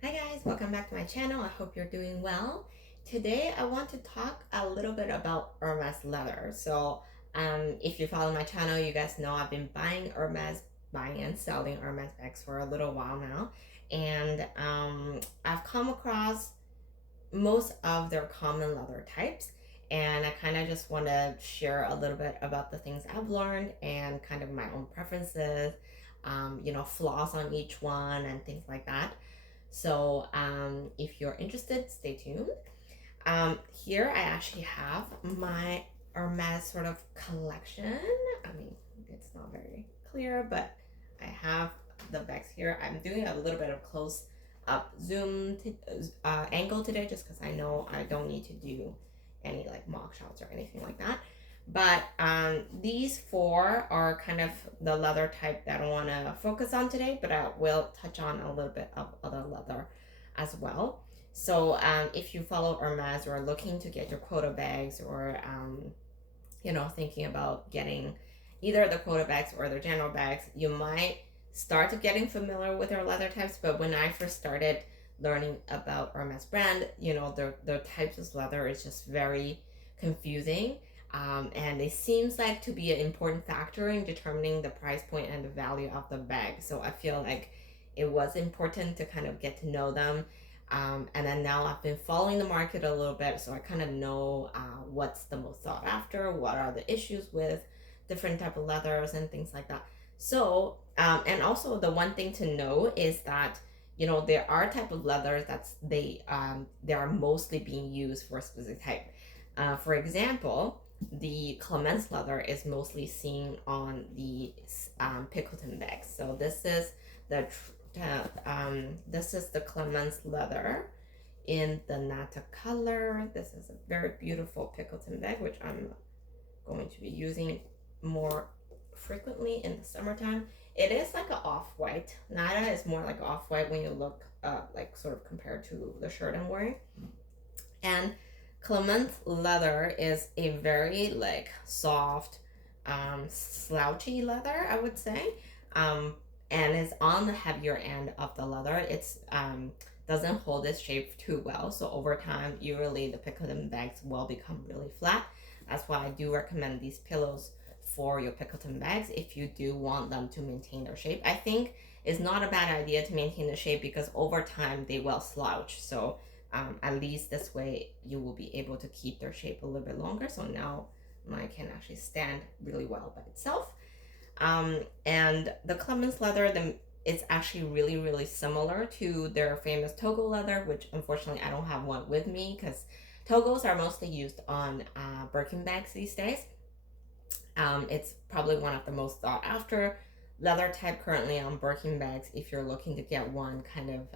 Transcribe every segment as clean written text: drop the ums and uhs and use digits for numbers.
Hi guys, welcome back to my channel. I hope you're doing well. Today I want to talk a little bit about Hermes leather. If you follow my channel, you guys know I've been buying and selling Hermes bags for a little while now. And I've come across most of their common leather types. And I kind of just want to share a little bit about the things I've learned and kind of my own preferences, flaws on each one and things like that. If you're interested, stay tuned. Here I actually have my Hermes sort of collection. I mean, it's not very clear, but I have the bags here. I'm doing a little bit of close up angle today just because I know I don't need to do any like mock shots or anything like that. But these four are kind of the leather type that I want to focus on today, but I will touch on a little bit of other leather as well. If you follow Hermes or are looking to get your quota bags or, thinking about getting either the quota bags or the general bags, you might start getting familiar with their leather types. But when I first started learning about Hermes brand, their types of leather is just very confusing. And it seems like to be an important factor in determining the price point and the value of the bag. So I feel like it was important to kind of get to know them. And then now I've been following the market a little bit, so I kind of know what's the most sought after, what are the issues with different type of leathers and things like that. And also the one thing to know is that there are type of leathers they are mostly being used for a specific type. For example, the Clemence leather is mostly seen on the Pickleton bags. So this is the Clemence leather in the Nata color. This is a very beautiful Pickleton bag, which I'm going to be using more frequently in the summertime. It is like an off-white. Nata is more like off-white when you look like sort of compared to the shirt I'm wearing. And Clemence leather is a very like soft, slouchy leather, I would say. And is on the heavier end of the leather. It's doesn't hold its shape too well. So over time, usually the Pickleton bags will become really flat. That's why I do recommend these pillows for your Pickleton bags if you do want them to maintain their shape. I think it's not a bad idea to maintain the shape because over time they will slouch. So at least this way you will be able to keep their shape a little bit longer. So now mine can actually stand really well by itself. And the Clemence leather, it's actually really, really similar to their famous Togo leather, which unfortunately I don't have one with me because Togos are mostly used on Birkin bags these days. It's probably one of the most sought after leather type currently on Birkin bags if you're looking to get one kind of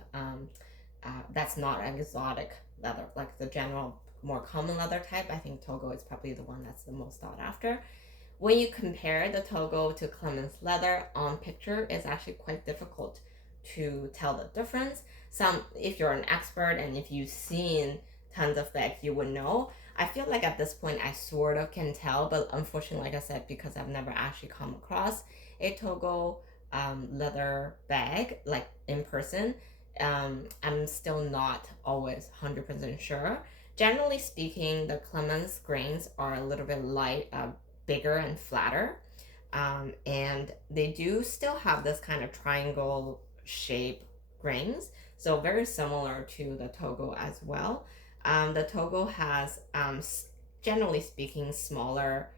that's not an exotic leather like the general more common leather type. I think Togo is probably the one that's the most sought after. When you compare the Togo to Clemence leather on picture, it's actually quite difficult to tell the difference. If you're an expert and if you've seen tons of bags, you would know. I feel like at this point I sort of can tell, but unfortunately, like I said, because I've never actually come across a Togo leather bag like in person, I'm still not always 100% sure. Generally speaking, the Clemence grains are a little bit bigger and flatter. And they do still have this kind of triangle shape grains, so very similar to the Togo as well. The Togo has, generally speaking, smaller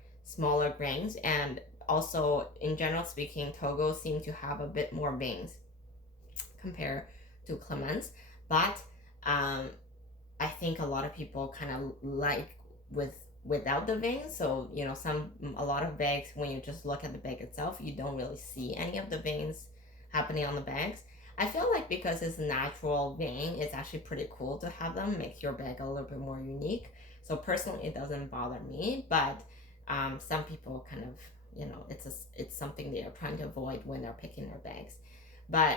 grains, and also in general speaking, Togo seem to have a bit more veins compared to Clemence, but um, I think a lot of people kind of like without the veins. So a lot of bags, when you just look at the bag itself, you don't really see any of the veins happening on the bags. I feel like because it's a natural vein, it's actually pretty cool to have them, make your bag a little bit more unique. So personally it doesn't bother me, but some people kind of, it's something they are trying to avoid when they're picking their bags. But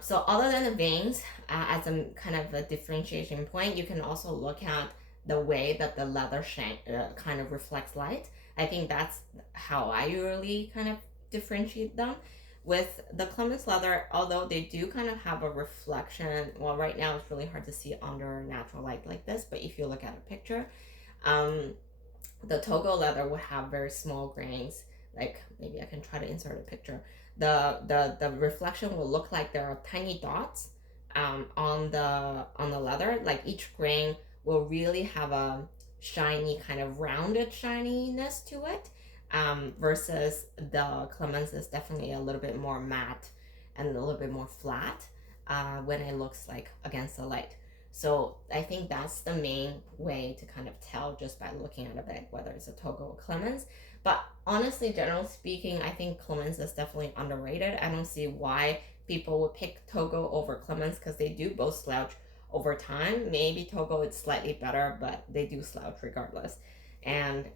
so other than the veins, as a kind of a differentiation point, you can also look at the way that the leather shank kind of reflects light. I think that's how I usually kind of differentiate them. With the Clemence leather, although they do kind of have a reflection, well, right now it's really hard to see under natural light like this, but if you look at a picture, um, the Togo leather will have very small grains. Like maybe I can try to insert a picture. The reflection will look like there are tiny dots on the leather. Like each grain will really have a shiny kind of rounded shininess to it. Versus the Clemens is definitely a little bit more matte and a little bit more flat when it looks like against the light. So I think that's the main way to kind of tell just by looking at a bag whether it's a Togo or Clemens. But honestly, generally speaking, I think Clemens is definitely underrated. I don't see why people would pick Togo over Clemens because they do both slouch over time. Maybe Togo is slightly better, but they do slouch regardless. And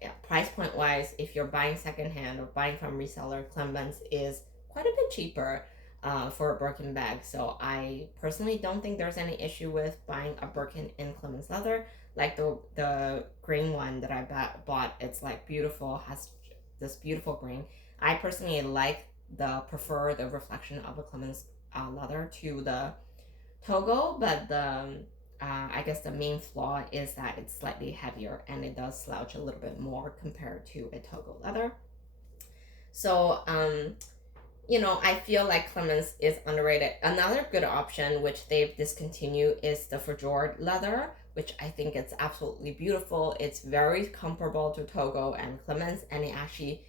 yeah, price point wise, if you're buying secondhand or buying from reseller, Clemens is quite a bit cheaper for a Birkin bag. So I personally don't think there's any issue with buying a Birkin in Clemens leather. Like the green one that I bought, it's like beautiful, has this beautiful green. I personally prefer the reflection of a Clemens leather to the Togo, but I guess the main flaw is that it's slightly heavier and it does slouch a little bit more compared to a Togo leather. So I feel like Clemens is underrated. Another good option, which they've discontinued, is the Fjord leather, which I think it's absolutely beautiful. It's very comparable to Togo and Clemens, and it actually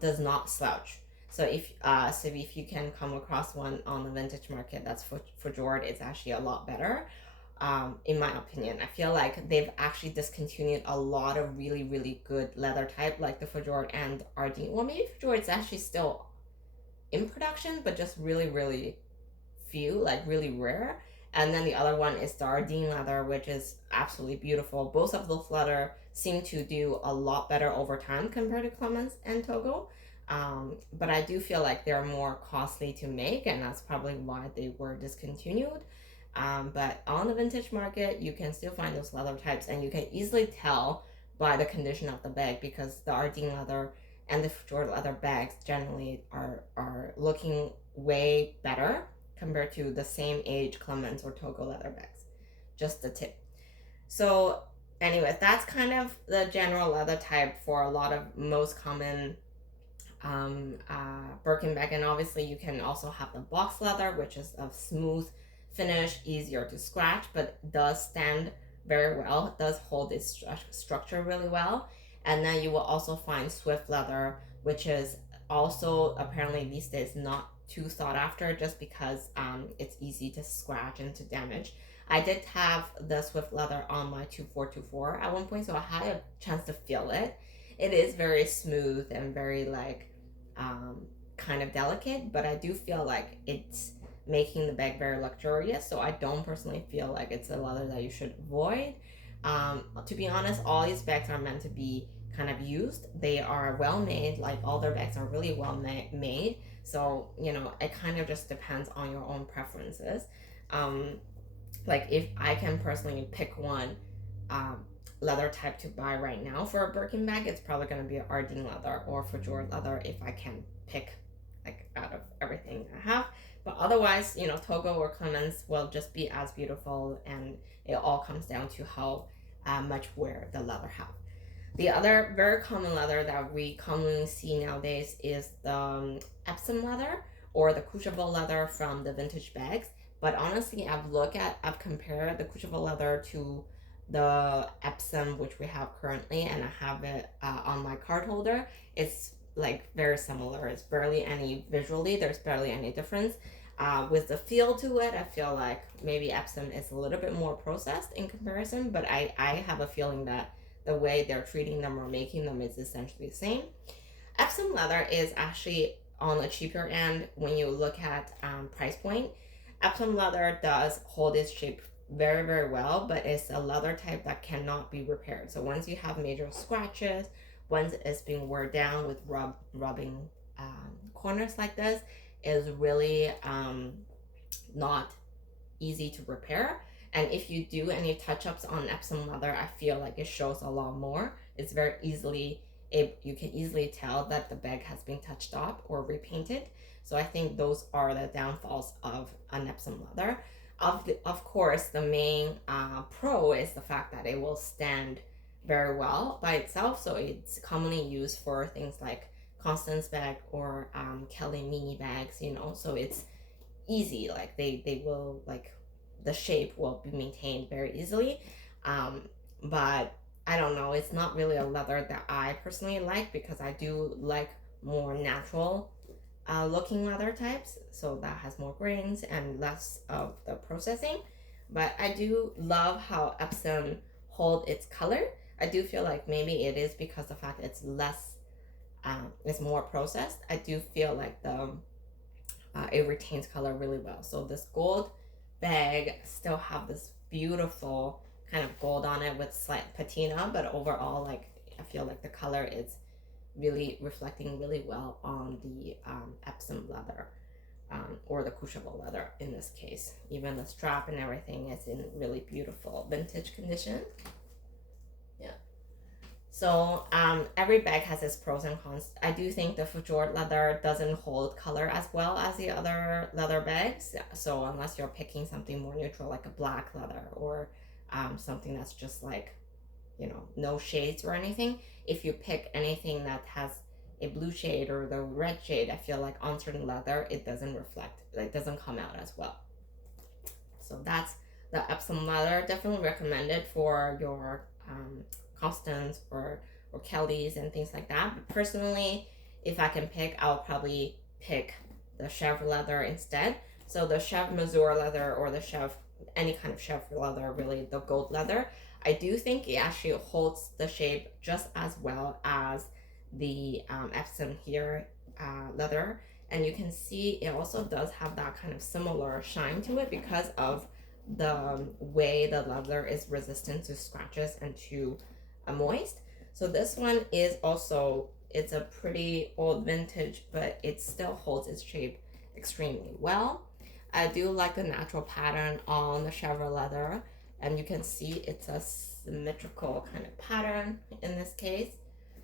does not slouch. So if you can come across one on the vintage market that's Fjord, it's actually a lot better. In my opinion, I feel like they've actually discontinued a lot of really, really good leather type, like the Fjord and Ardeen. Well, maybe Fjord is actually still in production, but just really, really few, like really rare. And then the other one is the Ardeen leather, which is absolutely beautiful. Both of those leather seem to do a lot better over time compared to Clemens and Togo. But I do feel like they're more costly to make, and that's probably why they were discontinued. But on the vintage market, you can still find those leather types, and you can easily tell by the condition of the bag because the Ardeen leather and the Fjord leather bags generally are looking way better compared to the same age Clemens or Togo leather bags. Just a tip. So anyways, that's kind of the general leather type for a lot of most common Birkin bag. And obviously you can also have the box leather, which is a smooth finish, easier to scratch, but does stand very well. It does hold its structure really well. And then you will also find Swift leather, which is also apparently these days not too sought after just because it's easy to scratch and to damage. I did have the Swift leather on my 2424 at one point, so I had a chance to feel it. It is very smooth and very like kind of delicate, but I do feel like it's making the bag very luxurious, so I don't personally feel like it's a leather that you should avoid. To be honest, all these bags are meant to be kind of used. They are well made, like all their bags are really well made. So, it kind of just depends on your own preferences. Like if I can personally pick one leather type to buy right now for a Birkin bag, it's probably going to be an Ardeen leather or Fjord leather if I can pick like out of everything I have. But otherwise, Togo or Clemens will just be as beautiful, and it all comes down to how much wear the leather have. The other very common leather that we commonly see nowadays is the Epsom leather or the Chevre leather from the vintage bags. But honestly, I've compared the Chevre leather to the Epsom, which we have currently, and I have it on my card holder. It's like very similar. It's there's barely any difference. With the feel to it, I feel like maybe Epsom is a little bit more processed in comparison, but I have a feeling that the way they're treating them or making them is essentially the same. Epsom leather is actually on the cheaper end when you look at price point. Epsom leather does hold its shape very, very well, but it's a leather type that cannot be repaired. So once you have major scratches, once it's being worn down with rubbing corners like this, is really not easy to repair. And if you do any touch-ups on Epsom leather, I feel like it shows a lot more. It's very easily you can easily tell that the bag has been touched up or repainted. So I think those are the downfalls of an Epsom leather. Of course, the main pro is the fact that it will stand very well by itself. So it's commonly used for things like Constance bag or Kelly mini bags, you know. So it's easy. Like they will like the shape will be maintained very easily. But I don't know. It's not really a leather that I personally like because I do like more natural looking leather types, so that has more grains and less of the processing. But I do love how Epsom hold its color. I do feel like maybe it is because the fact it's less, it's more processed. I do feel like the it retains color really well. So this gold bag still have this beautiful kind of gold on it with slight patina, but overall, like I feel like the color is really reflecting really well on the Epsom leather, or the Chevre leather in this case. Even the strap and everything is in really beautiful vintage condition. Yeah. So every bag has its pros and cons. I do think the Fjord leather doesn't hold color as well as the other leather bags. So unless you're picking something more neutral like a black leather or something that's just like, you know, no shades or anything, if you pick anything that has a blue shade or the red shade, I feel like on certain leather it doesn't reflect, it doesn't come out as well. So that's the Epsom leather. Definitely recommended for your Constance or Kelly's and things like that. But personally, if I can pick, I'll probably pick the Chevre leather instead. So the Chevre Mazur leather or the Chevre, any kind of Chevre leather, really the gold leather, I do think it actually holds the shape just as well as the Epsom here leather. And you can see it also does have that kind of similar shine to it because of the way the leather is resistant to scratches and to moist. So this one is also, it's a pretty old vintage, but it still holds its shape extremely well. I do like the natural pattern on the Chevre leather, and you can see it's a symmetrical kind of pattern in this case,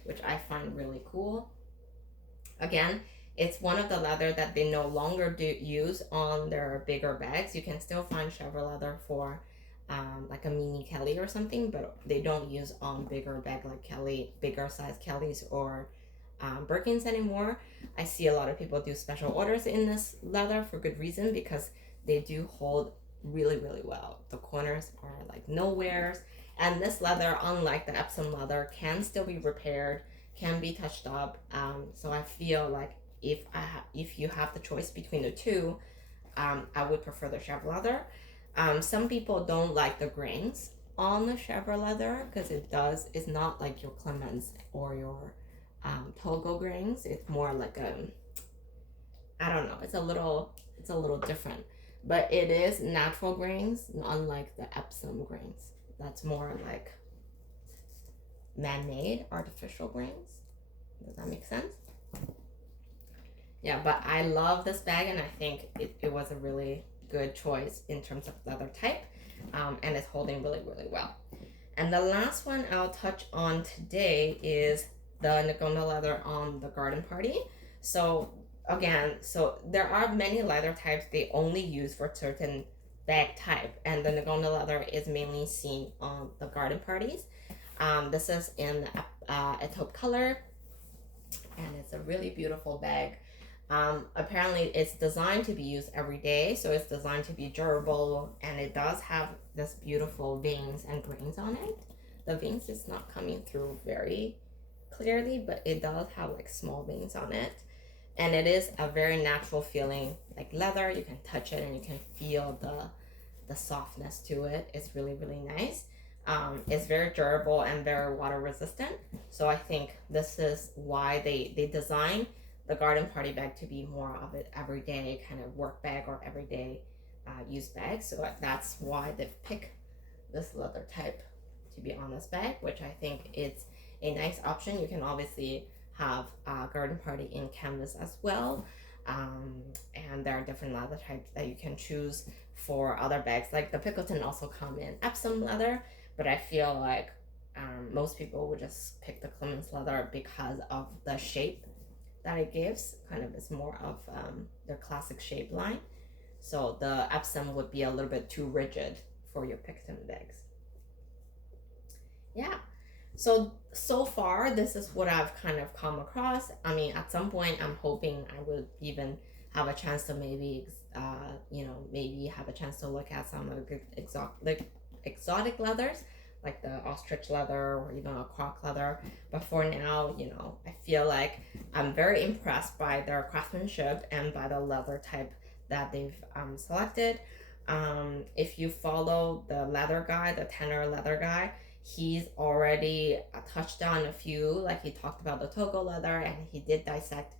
which I find really cool. Again, it's one of the leather that they no longer do use on their bigger bags. You can still find Chevre leather for like a mini Kelly or something, but they don't use on bigger bag like Kelly, bigger size Kellys or Birkins anymore. I see a lot of people do special orders in this leather for good reason because they do hold really, really well. The corners are like no wears, and this leather, unlike the Epsom leather, can still be repaired, can be touched up. So I feel like if you have the choice between the two, I would prefer the Chevre leather. Some people don't like the grains on the Chevre leather because it's not like your Clemence or your Togo grains. It's more like I don't know, it's a little different, but it is natural grains, unlike the Epsom grains. That's more like man-made artificial grains. Does that make sense? Yeah, but I love this bag, and I think it was a really good choice in terms of leather type, and it's holding really, really well. And the last one I'll touch on today is the Nagonda leather on the garden party. So again, so there are many leather types they only use for certain bag type, and the Nagonda leather is mainly seen on the garden parties. This is in a taupe color, and it's a really beautiful bag. Apparently it's designed to be used every day, so it's designed to be durable, and it does have this beautiful veins and grains on it. The veins is not coming through very clearly, but it does have like small veins on it, and it is a very natural feeling like leather. You can touch it and you can feel the softness to it. It's really, really nice. It's very durable and very water resistant, so I think this is why they design the garden party bag to be more of an everyday kind of work bag or everyday use bag. So that's why they've picked this leather type to be on this bag, which I think it's a nice option. You can obviously have a garden party in canvas as well, and there are different leather types that you can choose for other bags. Like the Pickleton also come in Epsom leather, but I feel like Most people would just pick the Clemence leather because of the shape that it gives. Kind of, it's more of their classic shape line. So the Epsom would be a little bit too rigid for your picton bags. Yeah. So far, this is what I've kind of come across. I mean, at some point, I'm hoping I would even have a chance to maybe, maybe have a chance to look at some of the exotic leathers, like the ostrich leather or even a croc leather. But for now, I feel like I'm very impressed by their craftsmanship and by the leather type that they've selected. If you follow the leather guy, the Tanner leather guy, he's already touched on a few. Like, he talked about the Togo leather, and he did dissect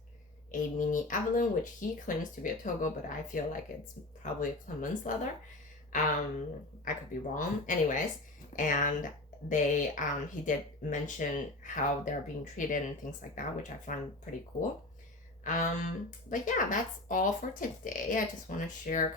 a mini Evelyn, which he claims to be a Togo, but I feel like it's probably a Clemence leather. I could be wrong. Anyways, and he did mention how they're being treated and things like that, which I find pretty cool. But yeah, that's all for today. I just want to share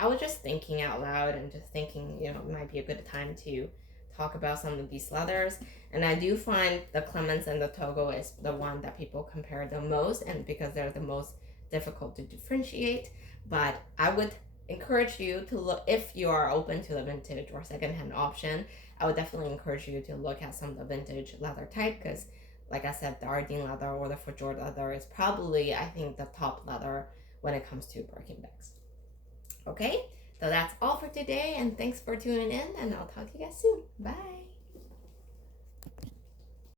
I was just thinking out loud and just thinking, it might be a good time to talk about some of these leathers. And I do find the Clemence and the Togo is the one that people compare the most, and because they're the most difficult to differentiate. But I would encourage you to look, if you are open to the vintage or secondhand option, I would definitely encourage you to look at some of the vintage leather type, because like I said, the Ardeen leather or the Fjord leather is probably, I think, the top leather when it comes to Birkin bags. Okay, so that's all for today, and thanks for tuning in, and I'll talk to you guys soon. Bye.